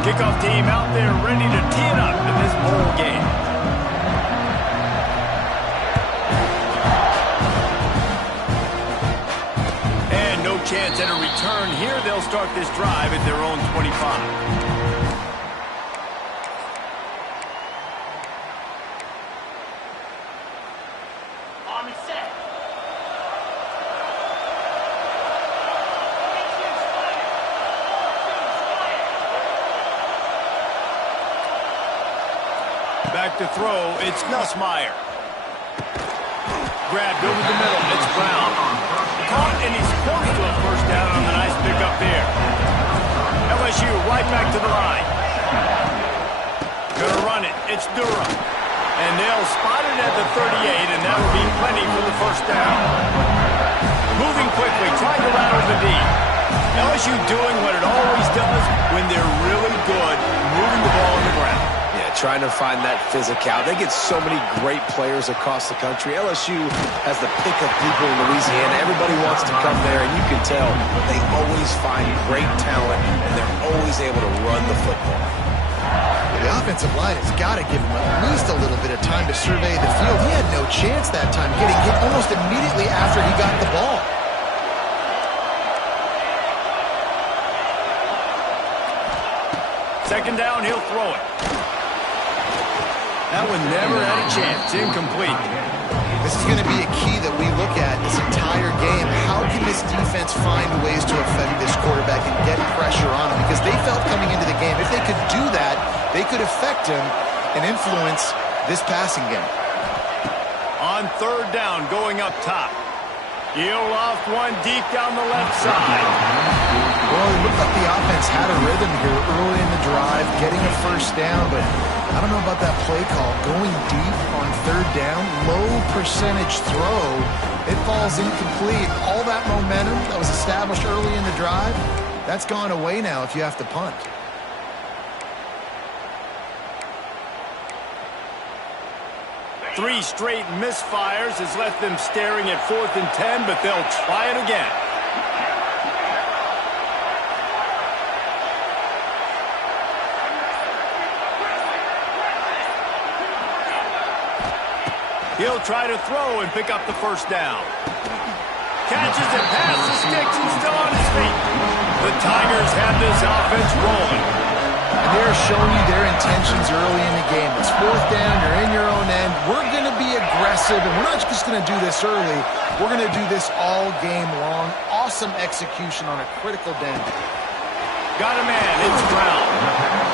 Kickoff team out there ready to tee it up in this bowl game. And no chance at a return here. They'll start this drive at their own 25. Back to throw, it's Nussmeier. Grabbed over the middle, it's Brown. Caught, and he's close to a first down on the nice pickup there. LSU right back to the line. Gonna run it, it's Durham. And they'll spot it at the 38, and that'll be plenty for the first down. Moving quickly, trying to rattle the D. LSU doing what it always does when they're really good, moving the ball on the ground. Trying to find that physical. They get so many great players across the country. LSU has the pick of people in Louisiana. Everybody wants to come there, and you can tell they always find great talent, and they're always able to run the football. The offensive line has got to give him at least a little bit of time to survey the field. He had no chance that time, getting hit almost immediately after he got the ball. Second down, he'll throw it. That one never had a chance. Incomplete. This is going to be a key that we look at this entire game. How can this defense find ways to affect this quarterback and get pressure on him? Because they felt coming into the game, if they could do that, they could affect him and influence this passing game. On third down, going up top. He'll loft one deep down the left side. Well, it looked like the offense had a rhythm here early in the drive, getting a first down, but I don't know about that play call. Going deep on third down, low percentage throw, it falls incomplete. All that momentum that was established early in the drive, that's gone away now if you have to punt. Three straight misfires has left them staring at 4th and 10, but they'll try it again. He'll try to throw and pick up the first down. Catches it past the sticks and still on his feet. The Tigers have this offense rolling. And they're showing you their intentions early in the game. It's 4th down, you're in your own end. We're going to be aggressive, and we're not just going to do this early. We're going to do this all game long. Awesome execution on a critical down. Got a man, it's Brown.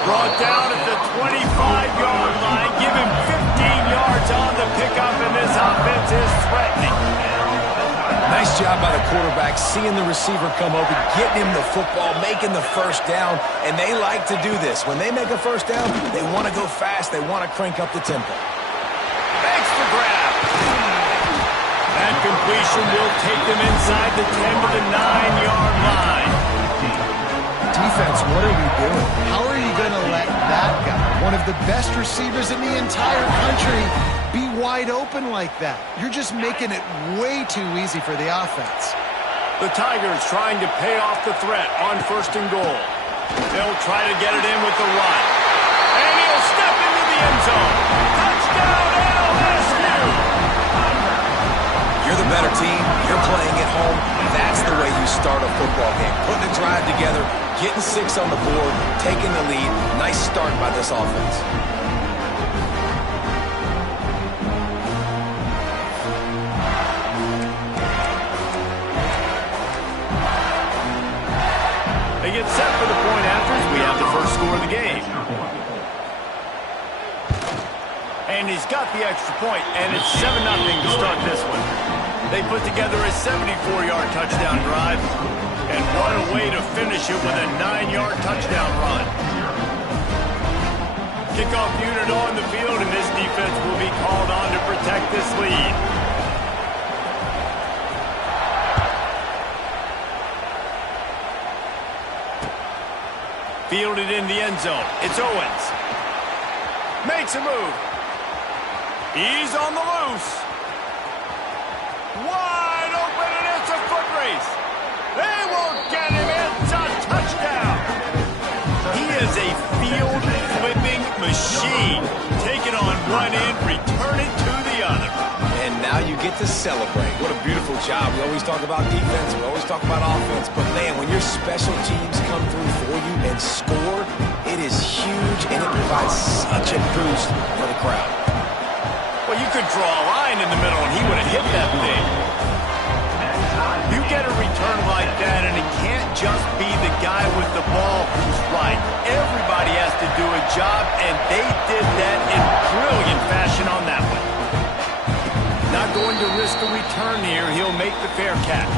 Brought down at the 25-yard line. Give him 15 yards on the pickup, and this offense is threatening. Nice job by the quarterback, seeing the receiver come open, getting him the football, making the first down, and they like to do this. When they make a first down, they want to go fast. They want to crank up the tempo. Makes the grab. That completion will take them inside the 10 to the 9-yard line. Defense, what are we doing? How are you going to let that guy, one of the best receivers in the entire country, be wide open like that? You're just making it way too easy for the offense. The Tigers trying to pay off the threat on 1st and goal. They'll try to get it in with the run. And he'll step into the end zone. Touchdown, LSU! You're the better team. You're playing at home. That's the way you start a football game. Putting a drive together, getting 6 on the board, taking the lead. Nice start by this offense. They get set for the point afters. We have the first score of the game. And he's got the extra point, and it's 7-0 to start this one. They put together a 74-yard touchdown drive, and what a way to finish it with a 9-yard touchdown run. Kickoff unit on the field, and this defense will be called on to protect this lead. Fielded in the end zone. It's Owens. Makes a move. He's on the loose. Wow! is a field-flipping machine. Take it on one end, return it to the other. And now you get to celebrate. What a beautiful job. We always talk about defense. We always talk about offense. But, man, when your special teams come through for you and score, it is huge, and it provides such a boost for the crowd. Well, you could draw a line in the middle, and he would have hit that thing. You get a return like that, and it can't just be the guy with the ball who's right. Everybody has to do a job, and they did that in brilliant fashion on that one. Not going to risk a return here. He'll make the fair catch.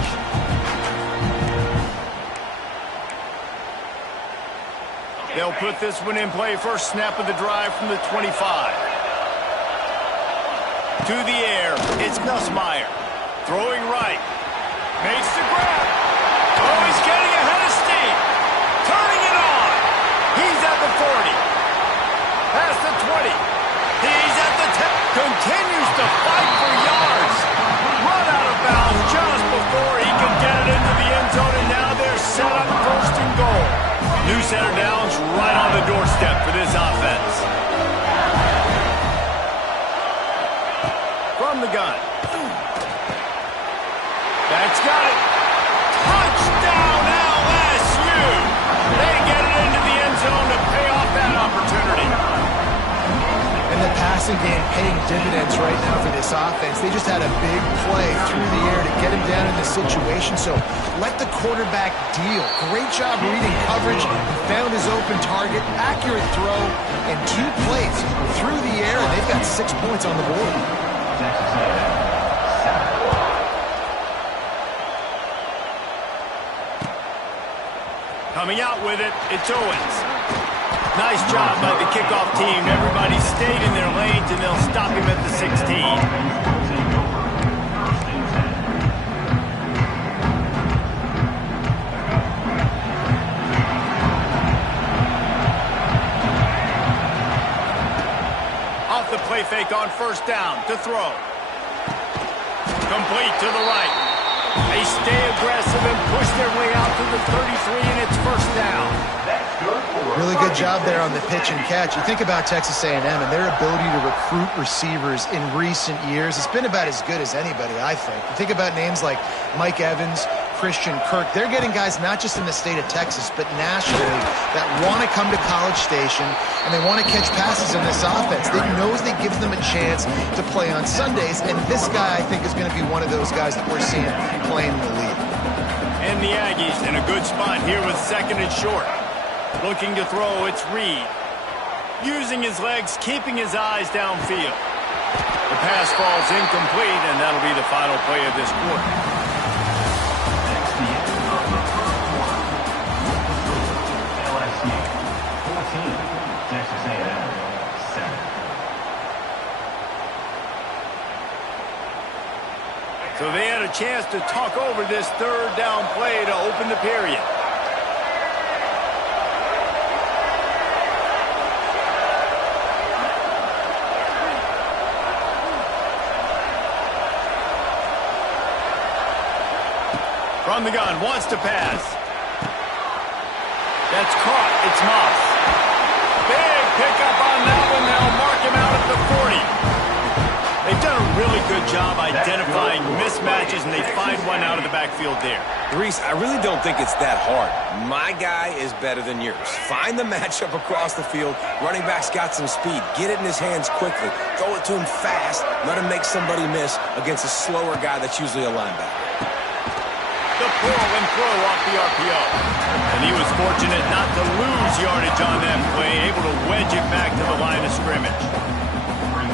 They'll put this one in play. First snap of the drive from the 25. To the air, it's Nussmeier. Throwing right. Makes the grab. Oh, he's getting ahead of steam. Turning it on. He's at the 40. Past the 20. He's at the 10. Continues to fight for yards. Run out of bounds just before he can get it into the end zone, and now they're set up first and goal. New center downs right on the doorstep for this offense. From the gun. That's got it. Touchdown LSU. They get it into the end zone to pay off that opportunity. And the passing game paying dividends right now for this offense. They just had a big play through the air to get him down in this situation. So let the quarterback deal. Great job reading coverage. Found his open target. Accurate throw. And 2 plays through the air. And they've got 6 points on the board. Coming out with it, it's Owens. Nice job by the kickoff team. Everybody stayed in their lanes, and they'll stop him at the 16. Off the play fake on first down to throw. Complete to the right. They stay aggressive and push their way out to the 33, and it's first down. Really good job there on the pitch and catch. You think about Texas A&M and their ability to recruit receivers in recent years. It's been about as good as anybody, I think. You think about names like Mike Evans, Christian Kirk. They're getting guys not just in the state of Texas, but nationally that want to come to College Station, and they want to catch passes in this offense. They knows they give them a chance to play on Sundays, and this guy, I think, is going to be one of those guys that we're seeing playing in the league. And the Aggies in a good spot here with second and short. Looking to throw, it's Reed. Using his legs, keeping his eyes downfield. The pass falls incomplete, and that'll be the final play of this quarter. So they had a chance to talk over this third down play to open the period. From the gun, wants to pass. That's caught. It's Moss. Big pickup on that one. They'll mark him out at the 40. They've done a really good job identifying mismatches, and they find one out of the backfield there. Reese, I really don't think it's that hard. My guy is better than yours. Find the matchup across the field. Running back's got some speed. Get it in his hands quickly. Throw it to him fast. Let him make somebody miss against a slower guy that's usually a linebacker. The pull and throw off the RPO. And he was fortunate not to lose yardage on that play, able to wedge it back to the line of scrimmage.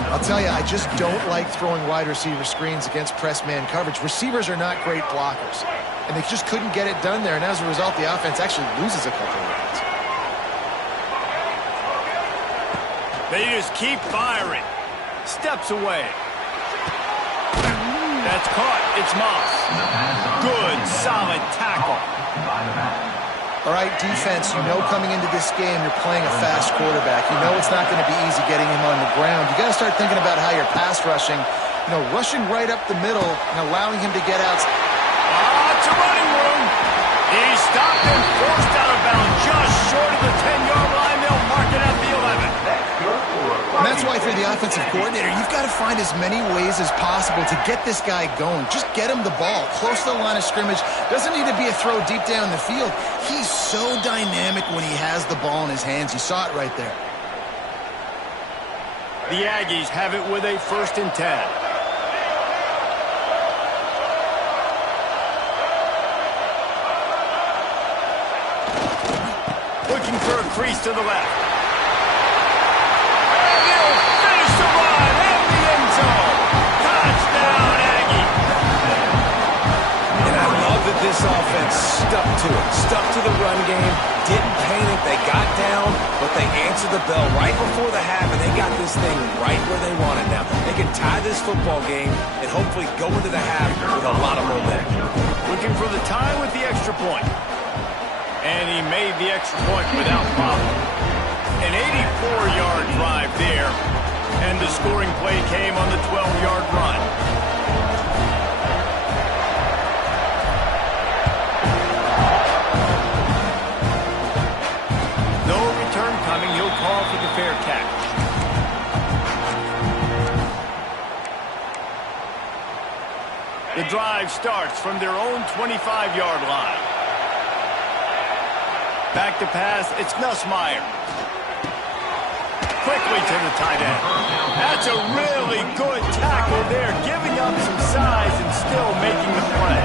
I'll tell you, I just don't like throwing wide receiver screens against press man coverage. Receivers are not great blockers, and they just couldn't get it done there, and as a result, the offense actually loses a couple of yards. They just keep firing. Steps away. That's caught. It's Moss. Good, solid tackle. All right, defense, you know coming into this game you're playing a fast quarterback. You know it's not going to be easy getting him on the ground. You got to start thinking about how you're pass rushing, rushing right up the middle and allowing him to get out. It's a running room. He stopped and forced out of bounds just short of the 10-yard line. And that's why, if you're the offensive coordinator, you've got to find as many ways as possible to get this guy going. Just get him the ball close to the line of scrimmage. Doesn't need to be a throw deep down the field. He's so dynamic when he has the ball in his hands. You saw it right there. The Aggies have it with a 1st and 10. Looking for a crease to the left. And he'll finish the run in the end zone. Touchdown, Aggie. And I love that this offense stuck to it. Stuck to the run game. Didn't panic. They got down, but they answered the bell right before the half, and they got this thing right where they want it now. They can tie this football game and hopefully go into the half with a lot of momentum. Looking for the tie with the extra point. And he made the extra point without problem. An 84-yard drive there. And the scoring play came on the 12-yard run. No return coming. He'll call for the fair catch. The drive starts from their own 25-yard line. Back to pass, it's Nussmeier. Quickly to the tight end. That's a really good tackle there, giving up some size and still making the play.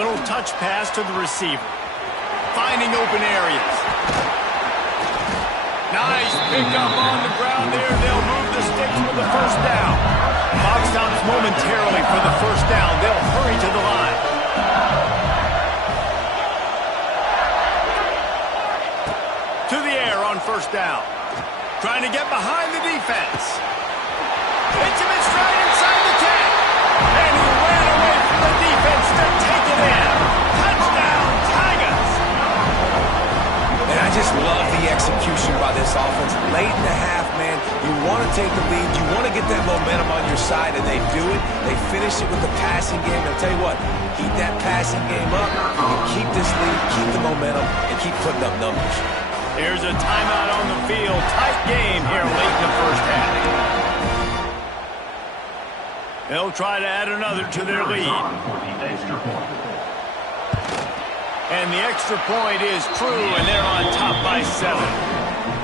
Little touch pass to the receiver. Finding open areas. Nice pickup on the ground there. They'll move the sticks for the 1st down. Clock stops momentarily for the 1st down. They'll hurry to the line. To the air on 1st down. Trying to get behind the defense. Hits him in stride inside the 10. And he ran away from the defense to take it in. Touchdown, Tigers. And I just love the execution by this offense. Late in the half, man, you want to take the lead. You want to get that momentum on your side, and they do it. They finish it with the passing game. And I'll tell you what, keep that passing game up. You can keep this lead, keep the momentum, and keep putting up numbers. Here's a timeout on the field. Tight game here late in the 1st half. They'll try to add another to their lead. And the extra point is true, and they're on top by 7.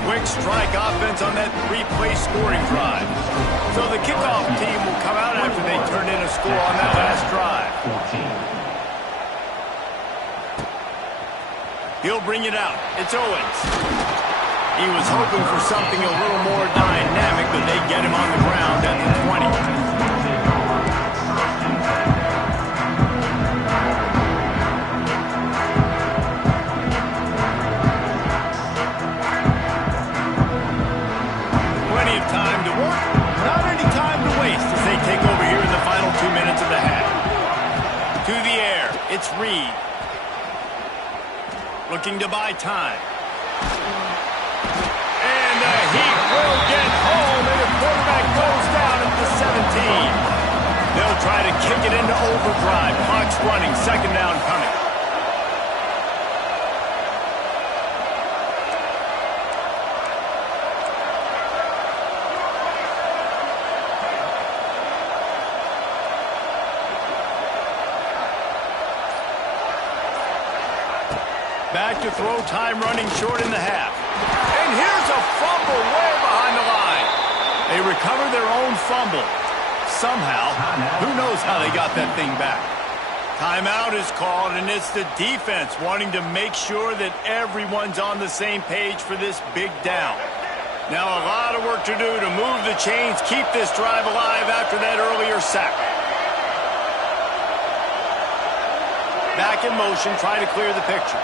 Quick strike offense on that 3-play scoring drive. So the kickoff team will come out after they turn in a score on that last drive. He'll bring it out. It's Owens. He was hoping for something a little more dynamic, but they get him on the ground at the 20. Time to work, not any time to waste as they take over here in the final 2 minutes of the half. To the air, it's Reed. Looking to buy time. And he will get home, and the quarterback goes down at the 17. They'll try to kick it into overdrive. Clock's running, 2nd down coming. Back to throw, time running short in the half. And here's a fumble way behind the line. They recover their own fumble. Somehow, who knows how they got that thing back. Timeout is called, and it's the defense wanting to make sure that everyone's on the same page for this big down. Now a lot of work to do to move the chains, keep this drive alive after that earlier sack. Back in motion, try to clear the picture.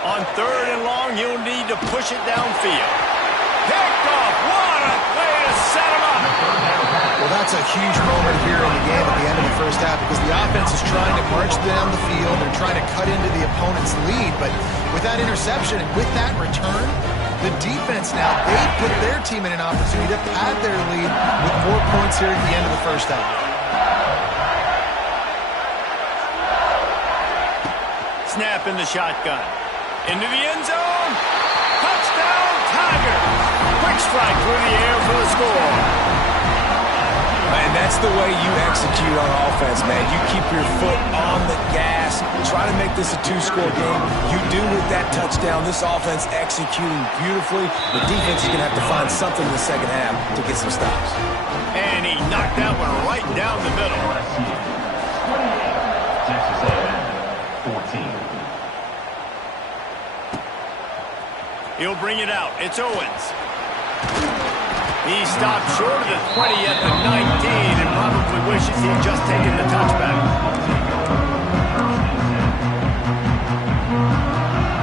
On 3rd and long, he'll need to push it downfield. Picked off. What a play to set him up. Well, that's a huge moment here in the game at the end of the 1st half because the offense is trying to march down the field. They're trying to cut into the opponent's lead. But with that interception and with that return, The defense now, they put their team in an opportunity to pad their lead with more points here at the end of the first half. Snap in the shotgun. Into the end zone. Touchdown, Tigers. Quick strike through the air for the score. And that's the way you execute on offense, man. You keep your foot on the gas. Try to make this a two-score game. You do with that touchdown. This offense executing beautifully. The defense is going to have to find something in the second half to get some stops. And he knocked that one right down the middle. Texas A&M, 14. He'll bring it out. It's Owens. He stopped short of the 20 at the 19 and probably wishes he'd just taken the touchback.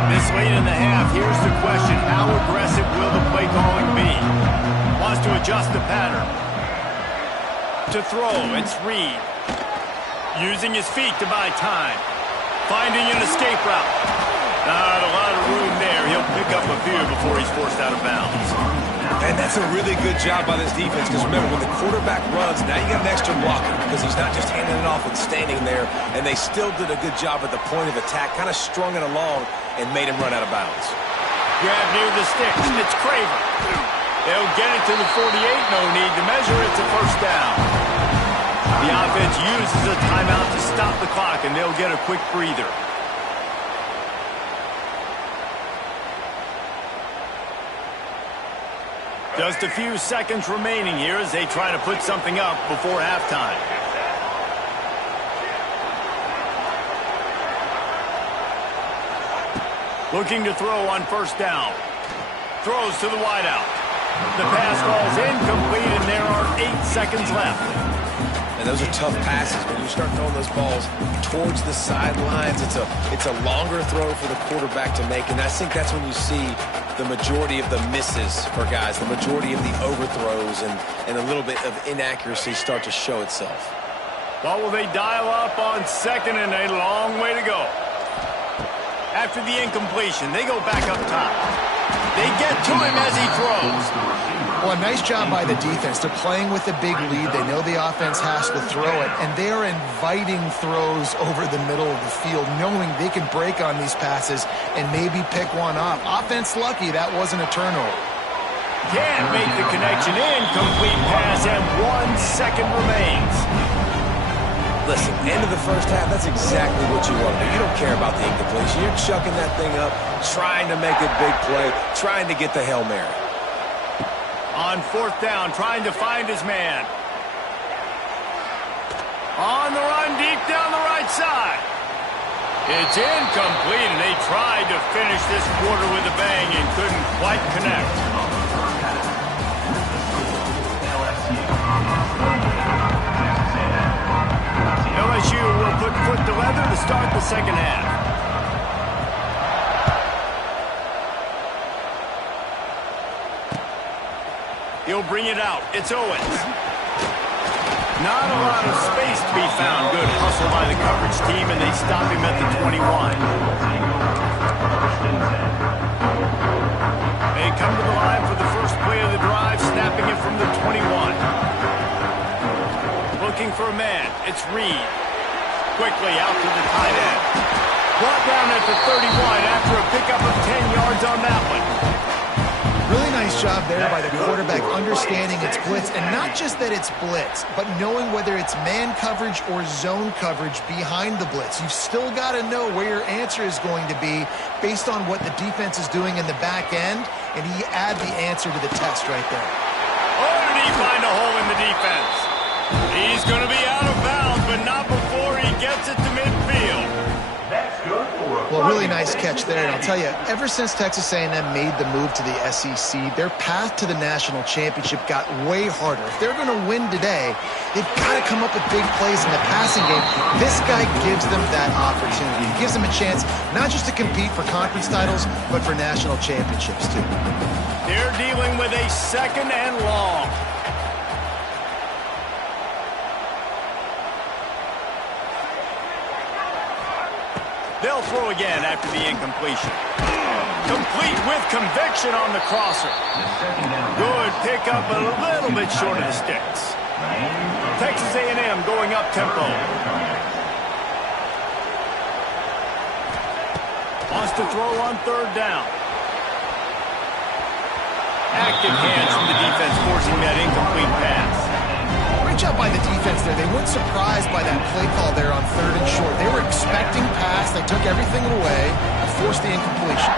This late in the half, here's the question. How aggressive will the play calling be? Wants to adjust the pattern. To throw, it's Reed. Using his feet to buy time. Finding an escape route. Not a lot of room there. He'll pick up a few before he's forced out of bounds. And that's a really good job by this defense, because remember, when the quarterback runs, now you got an extra blocker, because he's not just handing it off and standing there, and they still did a good job at the point of attack, kind of strung it along and made him run out of bounds. Grab near the sticks. It's Craver. They'll get it to the 48. No need to measure. It's a first down. The offense uses a timeout to stop the clock, and they'll get a quick breather. Just a few seconds remaining here as they try to put something up before halftime. Looking to throw on first down. Throws to the wideout. The pass falls incomplete, and there are 8 seconds left. And those are tough passes. When you start throwing those balls towards the sidelines, it's a longer throw for the quarterback to make. And I think that's when you see the majority of the misses for guys, the majority of the overthrows and a little bit of inaccuracy start to show itself. Well, will they dial up on second, and a long way to go. After the incompletion, they go back up top. They get to him as he throws. Well, a nice job by the defense. They're playing with a big lead. They know the offense has to throw it, and they are inviting throws over the middle of the field, knowing they can break on these passes and maybe pick one off. Offense lucky that wasn't a turnover. Can't make the connection. Incomplete pass, and 1 second remains. Listen, end of the first half, that's exactly what you want to do. You don't care about the incompletion. You're chucking that thing up, trying to make a big play, trying to get the Hail Mary. On fourth down, trying to find his man. On the run, deep down the right side. It's incomplete, and they tried to finish this quarter with a bang and couldn't quite connect. LSU will put foot to leather to start the second half. He'll bring it out. It's Owens. Not a lot of space to be found. Good hustle by the coverage team, and they stop him at the 21. They come to the line for the first play of the drive, snapping it from the 21. Looking for a man. It's Reed. Quickly out to the tight end. Brought down at the 31 after a pickup of 10 yards on that one. Really nice job there by the quarterback, understanding it's blitz, and not just that it's blitz, but knowing whether it's man coverage or zone coverage behind the blitz. You've still got to know where your answer is going to be based on what the defense is doing in the back end, and he add the answer to the test right there. Oh, did he find a hole in the defense? He's going to be out of bounds, but not before he gets it to midfield. Well, really nice catch there, and I'll tell you, ever since Texas A&M made the move to the SEC, their path to the national championship got way harder. If they're going to win today, they've got to come up with big plays in the passing game. This guy gives them that opportunity. He gives them a chance not just to compete for conference titles, but for national championships, too. They're dealing with a second and long. They'll throw again after the incompletion. Complete with conviction on the crosser. Good pickup, but a little bit short of the sticks. Texas A&M going up tempo. Wants to throw on third down. Active hands from the defense forcing that incomplete pass. Great job by the defense there. They weren't surprised by that play call there on third and short. They were expecting pass. They took everything away and forced the incompletion.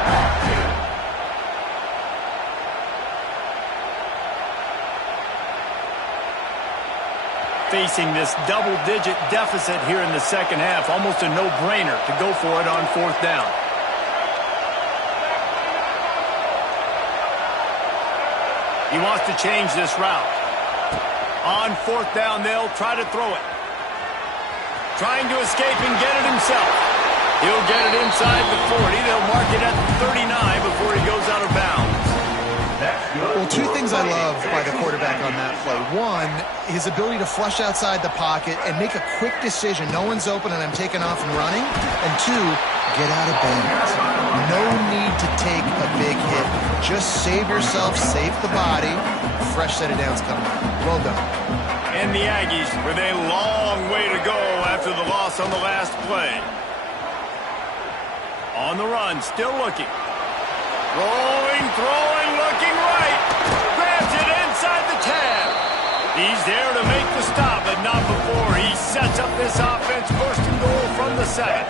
Facing this double-digit deficit here in the second half, almost a no-brainer to go for it on fourth down. He wants to change this route. On fourth down, they'll try to throw it. Trying to escape and get it himself. He'll get it inside the 40. They'll mark it at the 39 before he goes out of bounds. Well, two things I love by the quarterback on that play. One, his ability to flush outside the pocket and make a quick decision. No one's open and I'm taking off and running. And two, get out of bounds. No need to take a big hit. Just save yourself, save the body. Fresh set of downs coming up. Well done. And the Aggies with a long way to go after the loss on the last play. On the run, still looking. Rolling, throwing, looking right. Grabs it inside the 10. He's there to make the stop, but not before he sets up this offense. First and goal from the second.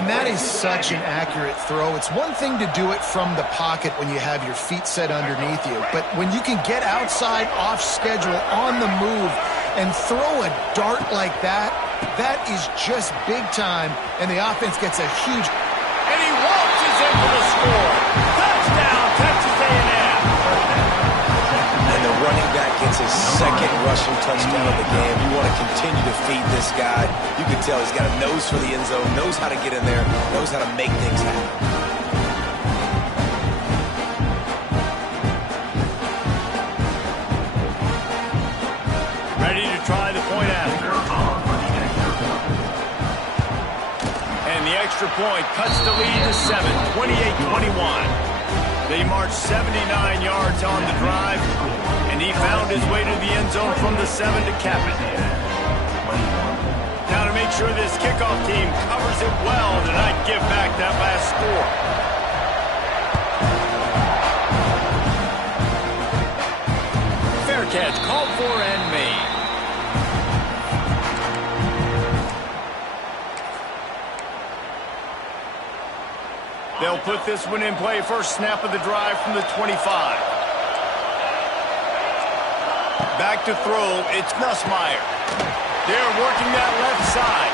And that is such an accurate throw. It's one thing to do it from the pocket when you have your feet set underneath you, but when you can get outside, off schedule, on the move, and throw a dart like that, that is just big time, and the offense gets a huge... And he waltzes in for the score. Touchdown, Texas A&M. And the running back gets his second rushing touchdown of the game. You want to continue to feed this guy. You can tell he's got a nose for the end zone, knows how to get in there, knows how to make things happen. Ready to try the point after. And the extra point cuts the lead to 7, 28-21. They marched 79 yards on the drive, and he found his way to the end zone from the 7 to cap it. Now to make sure this kickoff team covers it well to not give back that last score. Fair catch called for and made. They'll put this one in play. First snap of the drive from the 25. Back to throw. It's Nussmeier. They're working that left side.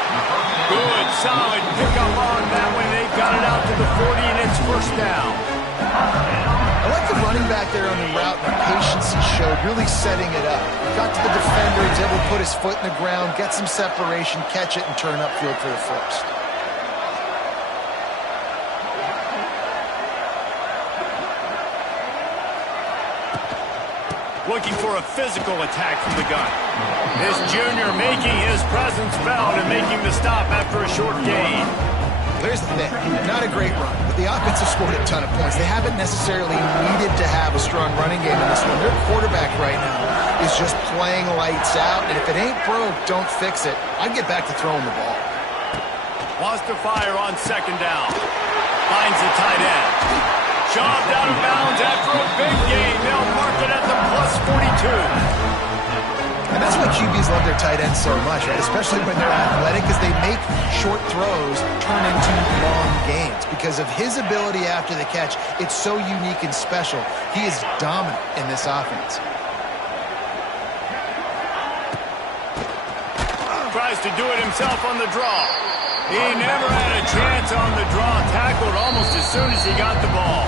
Good, solid pickup on that one. They've got it out to the 40, and it's first down. I like the running back there on the route and the patience he showed, really setting it up. Got to the defender, he's able to put his foot in the ground, get some separation, catch it, and turn upfield for the first. Looking for a physical attack from the gun. This junior making his presence felt and making the stop after a short gain. Here's the thing, not a great run, but the offense has scored a ton of points. They haven't necessarily needed to have a strong running game in this one. Their quarterback right now is just playing lights out, and if it ain't broke, don't fix it. I'd get back to throwing the ball. Wants to fire on second down. Finds the tight end. Shoved out of bounds after a big gain. They'll mark it at the +42. And that's why QBs love their tight ends so much, right? Especially when they're athletic, because they make short throws turn into long gains. Because of his ability after the catch, it's so unique and special. He is dominant in this offense. Tries to do it himself on the draw. He never had a chance on the draw. Tackled almost as soon as he got the ball.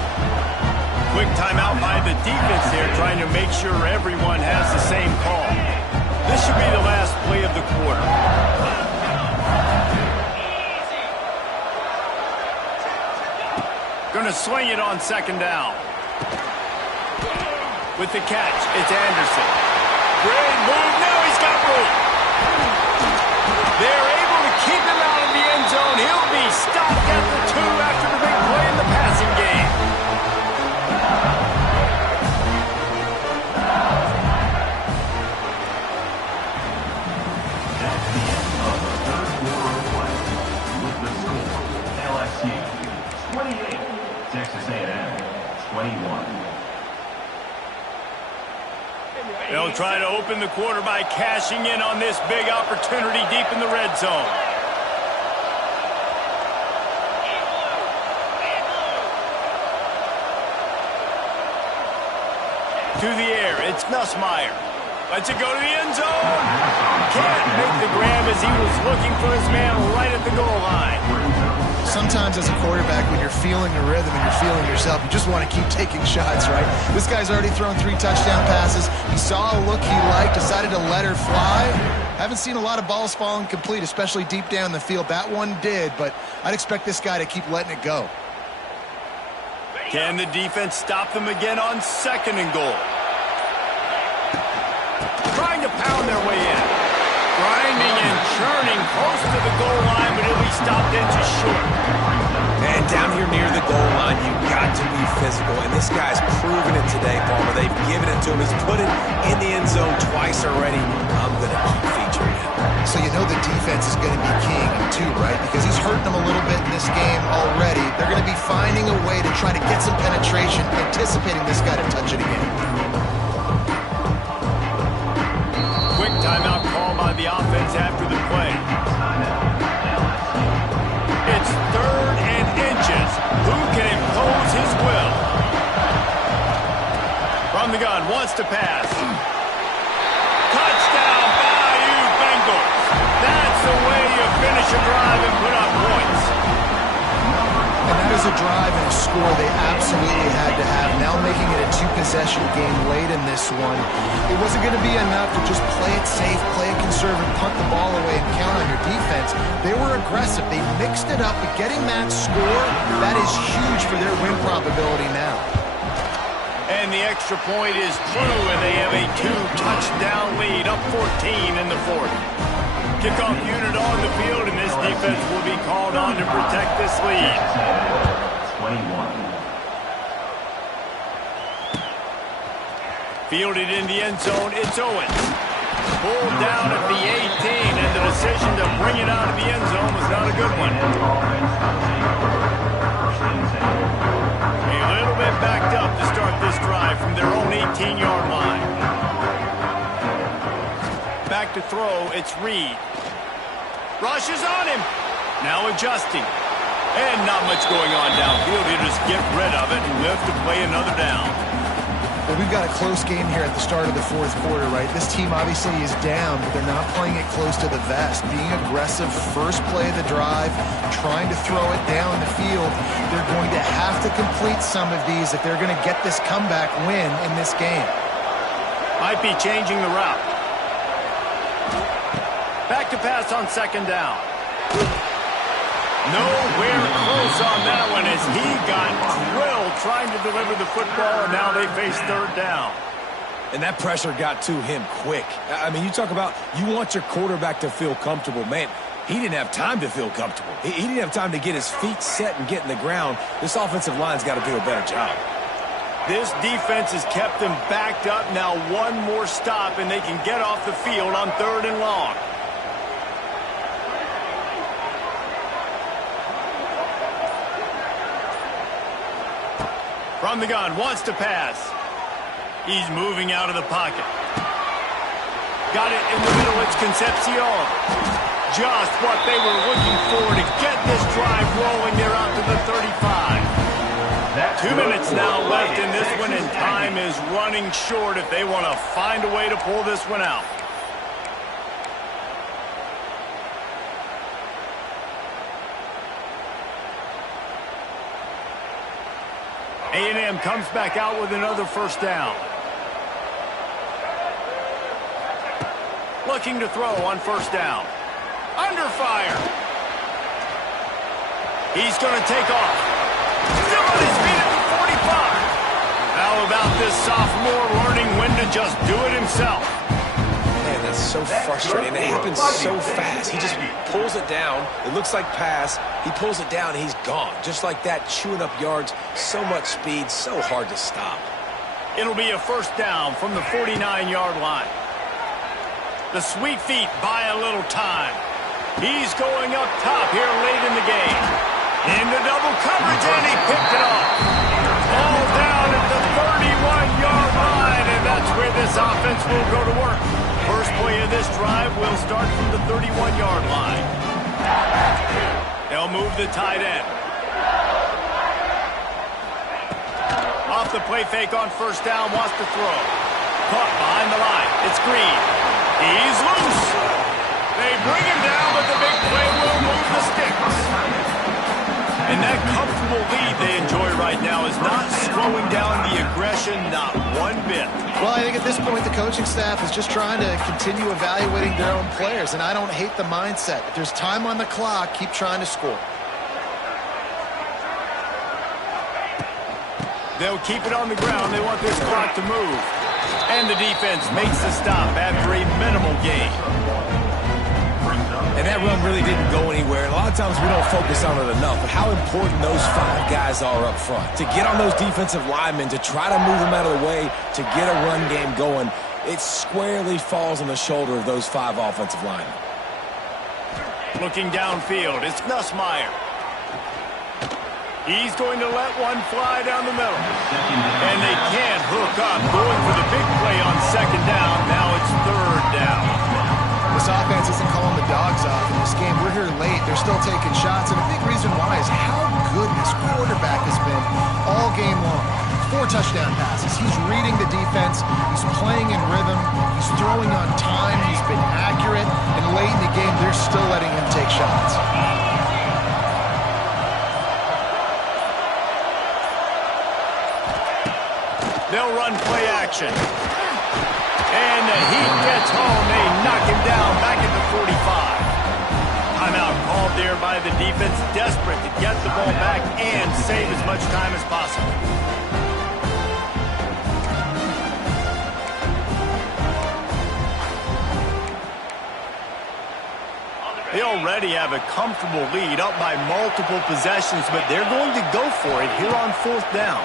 Quick timeout by the defense there, trying to make sure everyone has the same call. This should be the last play of the quarter. Gonna swing it on second down. With the catch, it's Anderson. Great move, now he's got room. They're able to keep him out of the end zone. He'll be stopped at the 2 after the big play in the passing game. try to open the quarter by cashing in on this big opportunity deep in the red zone. To the air, it's Nussmeier. Lets it go to the end zone. Can't make the grab as he was looking for his man right at the goal line. Sometimes as a quarterback, when you're feeling the rhythm and you're feeling yourself, you just want to keep taking shots, right? This guy's already thrown 3 touchdown passes. He saw a look he liked, decided to let her fly. Haven't seen a lot of balls fall incomplete, especially deep down the field. That one did, but I'd expect this guy to keep letting it go. Can the defense stop them again on 2nd and goal? Trying to pound their way in. Grinding and churning close to the goal line, but he'll be stopped inches short. And down here near the goal line, you've got to be physical. And this guy's proven it today, Palmer. They've given it to him. He's put it in the end zone twice already. I'm going to keep featuring him. So you know the defense is going to be keying him too, right? Because he's hurting them a little bit in this game already. They're going to be finding a way to try to get some penetration, anticipating this guy to touch it again. Quick timeout call by the offense after the play. It's 3rd and inches. Who can impose his will? From the gun, wants to pass. Touchdown, Bayou Bengals. That's the way you finish a drive and put up points. And that is a drive and a score they absolutely had to have. Now making it a 2-possession game late in this one. It wasn't going to be enough to just play it safe, play it conservative, punt the ball away, and count on your defense. They were aggressive. They mixed it up, but getting that score, that is huge for their win probability now. And the extra point is true, and they have a 2-touchdown lead, up 14 in the 4th. Kickoff unit on the field, and this defense will be called on to protect this lead. 21. Fielded in the end zone, it's Owens. Pulled down at the 18, and the decision to bring it out of the end zone was not a good one. A little bit backed up to start this drive from their own 18-yard line. Back to throw, it's Reed. Rush is on him. Now adjusting. And not much going on downfield. He'll just get rid of it and live to play another down. Well, we've got a close game here at the start of the 4th quarter, right? This team obviously is down, but they're not playing it close to the vest. Being aggressive, first play of the drive, trying to throw it down the field. They're going to have to complete some of these if they're going to get this comeback win in this game. Might be changing the route. Back to pass on 2nd down. Nowhere close on that one as he got drilled trying to deliver the football, and now they face 3rd down. And that pressure got to him quick. I mean, you talk about you want your quarterback to feel comfortable. Man, he didn't have time to feel comfortable. He didn't have time to get his feet set and get in the ground. This offensive line's got to do a better job. This defense has kept them backed up. Now one more stop, and they can get off the field on 3rd and long. From the gun, wants to pass. He's moving out of the pocket. Got it in the middle, it's Concepcion. Just what they were looking for to get this drive rolling. They're out to the 35. 2 minutes now left in this one, and time is running short if they want to find a way to pull this one out. A&M comes back out with another 1st down. Looking to throw on 1st down. Under fire. He's going to take off. Still on his feet at the 45. How about this sophomore learning when to just do it himself? Man, that's so frustrating. It happens so fast. He just pulls it down. It looks like pass. He pulls it down, and he's gone. Just like that, chewing up yards. So much speed, so hard to stop. It'll be a 1st down from the 49-yard line. The sweet feet buy a little time. He's going up top here late in the game. Into double coverage, and he picked it off. Ball down at the 31-yard line, and that's where this offense will go to They'll start from the 31-yard line. They'll move the tight end. Off the play fake on first down, wants to throw. Caught behind the line. It's Green. He's loose. They bring him down, but the big play will move the sticks. And that comfortable lead they enjoy right now is not slowing down the aggression, not one bit. Well, I think at this point the coaching staff is just trying to continue evaluating their own players, and I don't hate the mindset. If there's time on the clock, keep trying to score. They'll keep it on the ground. They want this clock to move. And the defense makes the stop after a minimal gain. And that run really didn't go anywhere. And a lot of times we don't focus on it enough, but how important those 5 guys are up front. To get on those defensive linemen, to try to move them out of the way, to get a run game going, it squarely falls on the shoulder of those 5 offensive linemen. Looking downfield, it's Nussmeier. He's going to let one fly down the middle. And they can't hook up. Going for the big play on second down. Now it's third down. This offense isn't calling the dogs off in this game. We're here late. They're still taking shots. And a big reason why is how good this quarterback has been all game long. 4 touchdown passes. He's reading the defense. He's playing in rhythm. He's throwing on time. He's been accurate. And late in the game, they're still letting him take shots. They'll run play action. And the Heat gets home. They knock him down back at the 45. Timeout called there by the defense, desperate to get the ball back and save as much time as possible. They already have a comfortable lead, up by multiple possessions, but they're going to go for it here on 4th down.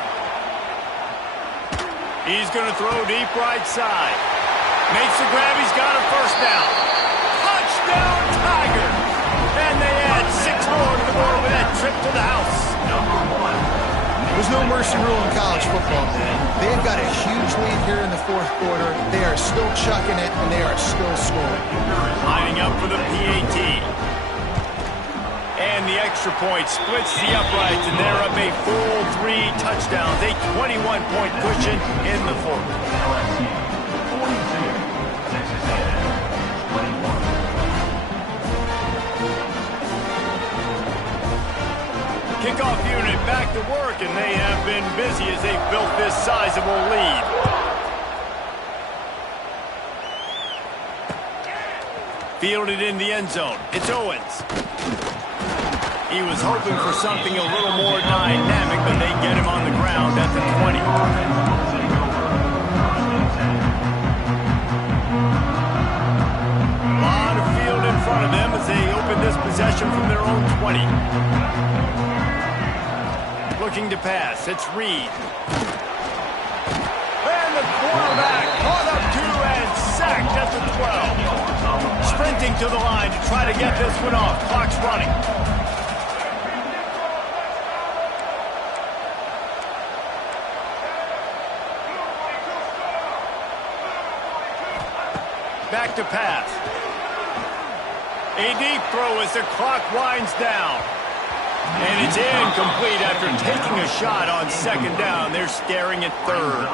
He's going to throw deep right side. Makes the grab. He's got a first down. Touchdown, Tiger. And they add 6 more to the board with that trip to the house. There's no mercy rule in college football. They've got a huge lead here in the 4th quarter. They are still chucking it, and they are still scoring. Lining up for the PAT. And the extra point splits the uprights, and they're up a full 3 touchdowns, a 21-point cushion in the 4th. LSU 42, Texas A&M 21. Kickoff unit back to work, and they have been busy as they've built this sizable lead. Fielded in the end zone. It's Owens. He was hoping for something a little more dynamic, but they get him on the ground at the 20. A lot of field in front of them as they open this possession from their own 20. Looking to pass. It's Reed. And the quarterback caught up to and sacked at the 12. Sprinting to the line to try to get this one off. Clock's running. Back to pass. A deep throw as the clock winds down. And it's incomplete after taking a shot on second down. They're staring at third.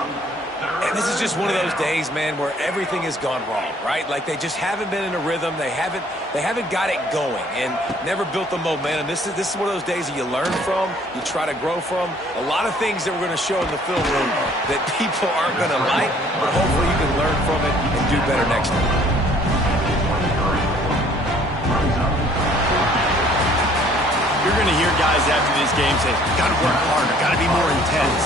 And this is just one of those days, man, where everything has gone wrong, right? Like they just haven't been in a rhythm. They haven't got it going and never built the momentum. This is one of those days that you learn from, you try to grow from. A lot of things that we're going to show in the film room that people aren't going to like, but hopefully you can learn from it and do better next time. You're going to hear guys after these games say, got to work harder, got to be more intense.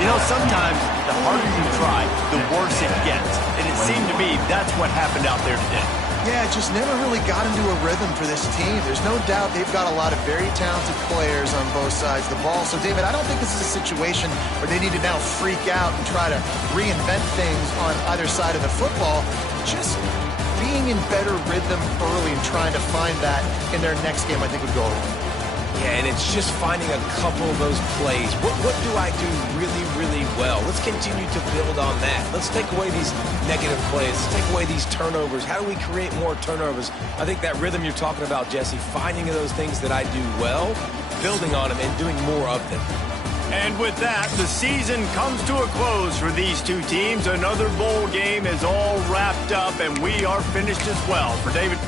You know, sometimes the harder you try, the worse it gets. And it seemed to me that's what happened out there today. Yeah, it just never really got into a rhythm for this team. There's no doubt they've got a lot of very talented players on both sides of the ball. So, David, I don't think this is a situation where they need to now freak out and try to reinvent things on either side of the football. Just being in better rhythm early and trying to find that in their next game, I think, would go a long way. Yeah, and It's just finding a couple of those plays. What do I do really, really well? Let's continue to build on that. Let's take away these negative plays. Let's take away these turnovers. How do we create more turnovers? I think that rhythm you're talking about, Jesse, finding those things that I do well, building on them, and doing more of them. And with that, the season comes to a close for these two teams. Another bowl game is all wrapped up, and we are finished as well. For David.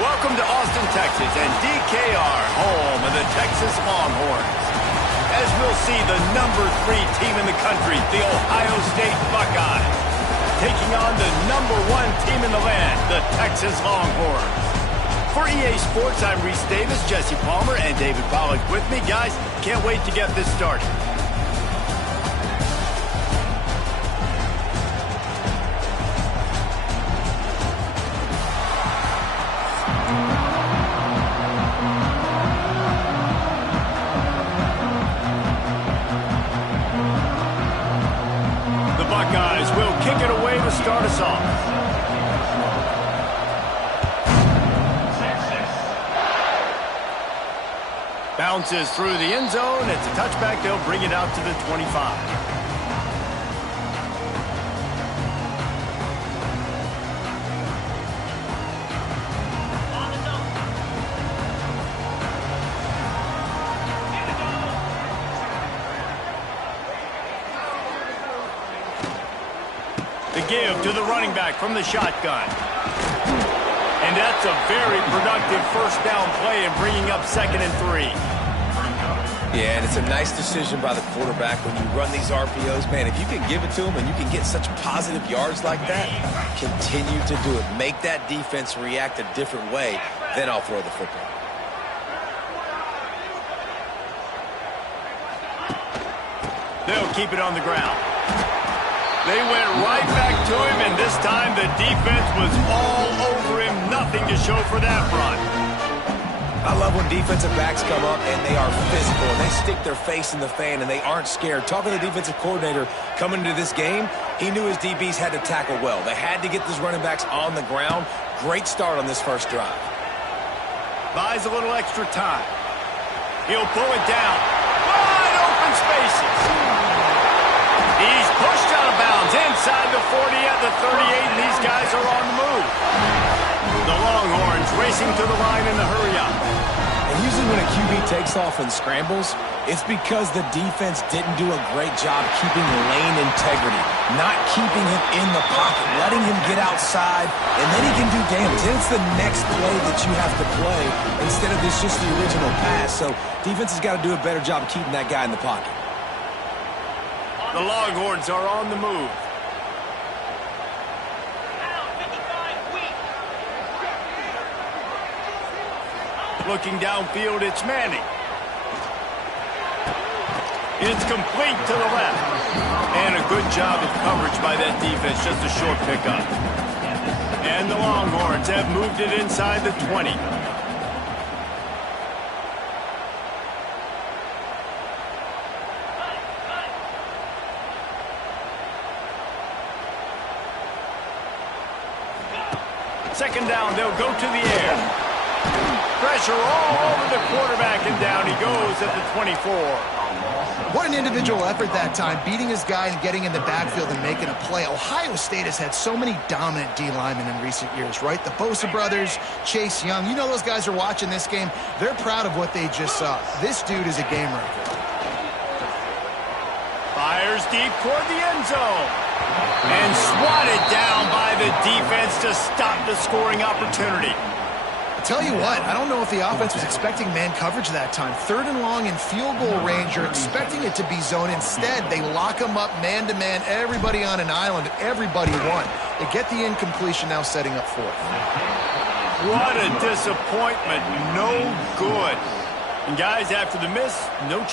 Welcome to Austin, Texas, and DKR, home of the Texas Longhorns. As we'll see, the number 3 team in the country, the Ohio State Buckeyes, taking on the number 1 team in the land, the Texas Longhorns. For EA Sports, I'm Reese Davis, Jesse Palmer, and David Pollack with me. Guys, can't wait to get this started. Buckeyes will kick it away to start us off. Bounces through the end zone. It's a touchback. They'll bring it out to the 25. The give to the running back from the shotgun. And that's a very productive first down play and bringing up 2nd and 3. Yeah, and it's a nice decision by the quarterback when you run these RPOs. Man, if you can give it to them and you can get such positive yards like that, continue to do it. Make that defense react a different way, then I'll throw the football. They'll keep it on the ground. They went right back to him, and this time the defense was all over him. Nothing to show for that run. I love when defensive backs come up and they are physical and they stick their face in the fan and they aren't scared. Talking to the defensive coordinator coming into this game, he knew his DBs had to tackle well. They had to get these running backs on the ground. Great start on this first drive. Buys a little extra time. He'll pull it down. Wide open spaces. He's pushed out of bounds inside the 40 at the 38, and these guys are on the move. The Longhorns racing to the line in the hurry-up. And usually when a QB takes off and scrambles, it's because the defense didn't do a great job keeping lane integrity, not keeping him in the pocket, letting him get outside, and then he can do damage. Then it's the next play that you have to play instead of this just the original pass. So defense has got to do a better job keeping that guy in the pocket. The Longhorns are on the move. Looking downfield, it's Manning. It's complete to the left. And a good job of coverage by that defense, just a short pickup. And the Longhorns have moved it inside the 20. second down, they'll go to the air. Pressure all over the quarterback, and down he goes at the 24. What an individual effort that time, beating his guy and getting in the backfield and making a play. Ohio State has had so many dominant D linemen in recent years, right? The Bosa brothers, Chase Young. You know those guys are watching this game. They're proud of what they just saw. This dude is a game wrecker. Fires deep toward the end zone. And swatted down by the defense to stop the scoring opportunity. I tell you what, I don't know if the offense was expecting man coverage that time. 3rd and long in field goal range, you're expecting it to be zone. Instead, they lock them up man-to-man, everybody on an island, everybody won. They get the incompletion, now setting up 4th. What a disappointment. No good. And guys, after the miss, no chance.